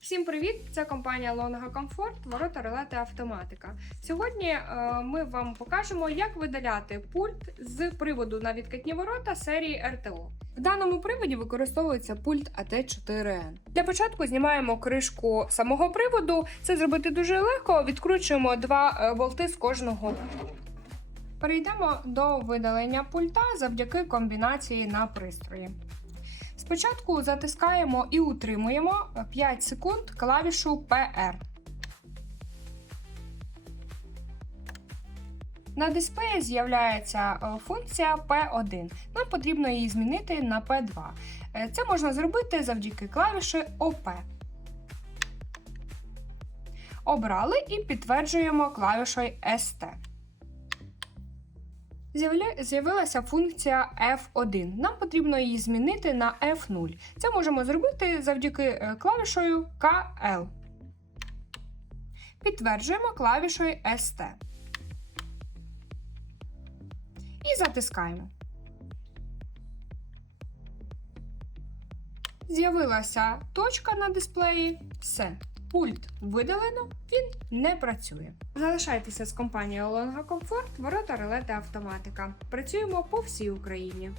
Всім привіт! Це компанія Лонга Комфорт, ворота релети автоматика. Сьогодні е, ми вам покажемо, як видаляти пульт з приводу на відкатні ворота серії РТО. В даному приводі використовується пульт AT4N. Для початку знімаємо кришку самого приводу. Це зробити дуже легко. Відкручуємо два е, болти з кожного. Перейдемо до видалення пульта завдяки комбінації на пристрої. Спочатку затискаємо і утримуємо 5 секунд клавішу PR. На дисплеї з'являється е, функція P1. Нам потрібно її змінити на P2. Е, Це можна зробити завдяки клавіші OP. Обрали і підтверджуємо клавішою ST. З'явилася функція F1. Нам потрібно її змінити на F0. Це можемо зробити завдяки е, клавішою KL. Підтверджуємо клавішою ST. І затискаємо. З'явилася точка на дисплеї. Все. Пульт видалено, він не працює. Залишайтеся з компанією Олонга Комфорт, ворота релети автоматика. Працюємо по всій Україні.